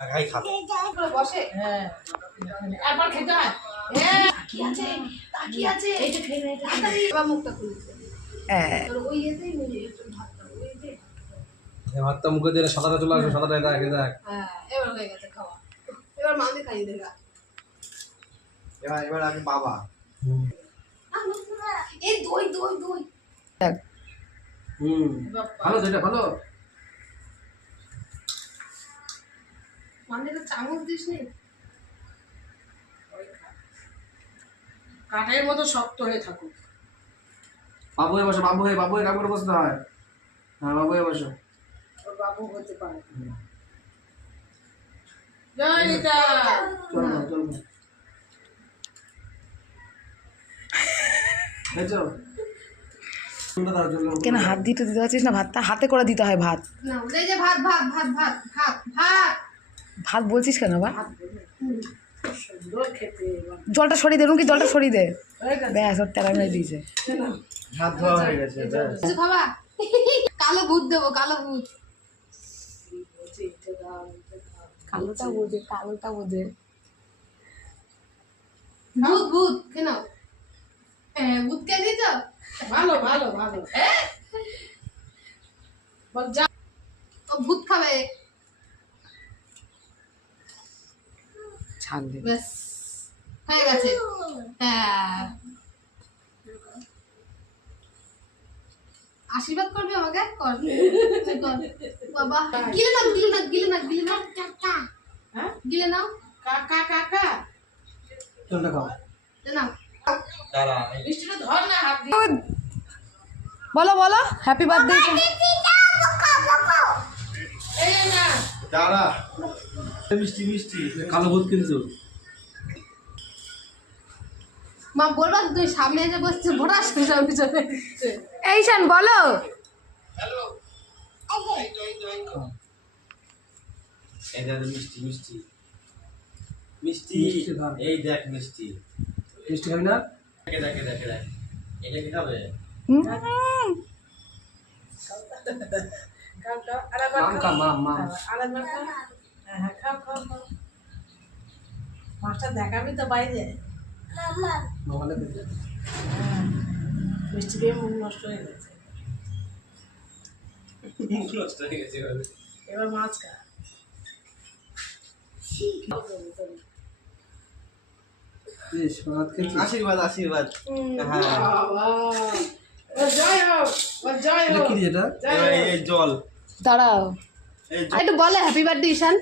খাই খাবে বসে হ্যাঁ একবার খেতে হয় তাকিয়ে আছে এইটা খেয়ে নে তাড়াতাড়ি বাবা মুখটা খুলছে তোর ওই এতেই মিলে ভাতটা ওই যে ভাতটা মুখে দিয়ে সাদাটা চলে আসবে সাদাটা এটা আগে দেখ হ্যাঁ এবার হয়ে গেছে খাওয়া এবার মাকে খাইয়ে দেখা এবার আমি বাবা এই দই দই দই ভালো যেটা ভালো মানে তো চামচ দিস নি কাঠের মতো শক্ত হয়ে থাকুক বাবু হয়ে বসো বাবু হয়ে কাম করে বসতে হয় হ্যাঁ বাবু হয়ে বসো ওর বাবু হতে পারে জয় নিতা চলো না চলো না দেখছো কেন হাত দিতে দিতে পারছিস না ভাতটা হাতে করে দিতে হয় ভাত না এই যে ভাত ভাত ভাত ভাত ভাত ভাত ভাত বলছিস কেন আবার সুন্দর খেতে জলটা সরিয়ে দে রুমকি জলটা সরিয়ে দে হয়ে গেছে ব্যাস ওর তেরা মেরে দিয়েছে হাত ধোয়া হয়ে গেছে কিছু খাবা কালো ভূত দেবো কালো ভূত কালোটা বোঝে কালোটা বোঝে ভূত ভূত কেন হ্যাঁ ভূত কে দিয়েছ ভালো ভালো ভালো বল যা ও ভূত খাবে ছাড় দে ব্যাস হয়ে গেছে হ্যাঁ আশীর্বাদ করবি আমাকে কর কর বাবা গিলে নাও গিলে নাও গিলে নাও গিলে নাও কাকা হ্যাঁ গিলে নাও কাকা কাকা চলটা খাও নাও দাঁড়া মিষ্টিটা ধর না হাত দিয়ে বলো বলো হ্যাপি বার্থডে এই না দাঁড়া মিষ্টি মিষ্টি কালো ভূত কিন্তু মা বলবা তুই সামনে এসে বসছিস ভোটাস পিছনে এই শান বলো এই দেখ মিষ্টি মিষ্টি মিষ্টি মিষ্টি খা। এই দেখ মিষ্টি মিষ্টি খাবি না দেখে দেখে দেখে দেখ এটা কি খাবে মাম খা মাম মাছটা দেখাবি তো বাইরে মামালে দে মিষ্টি দিয়ে মুখ নষ্ট হয়ে গেছে মুখ নষ্ট হয়ে গেছে এবার। এবার মাছ খা বেশ ভাত খেয়েছিস আশীর্বাদ আশীর্বাদ হ্যাঁ বাবা জয় হোক জয় এটা হোক কি রে এটা এই জল দাঁড়াও এই একটু বলে হ্যাপি বার্থডে ঈশান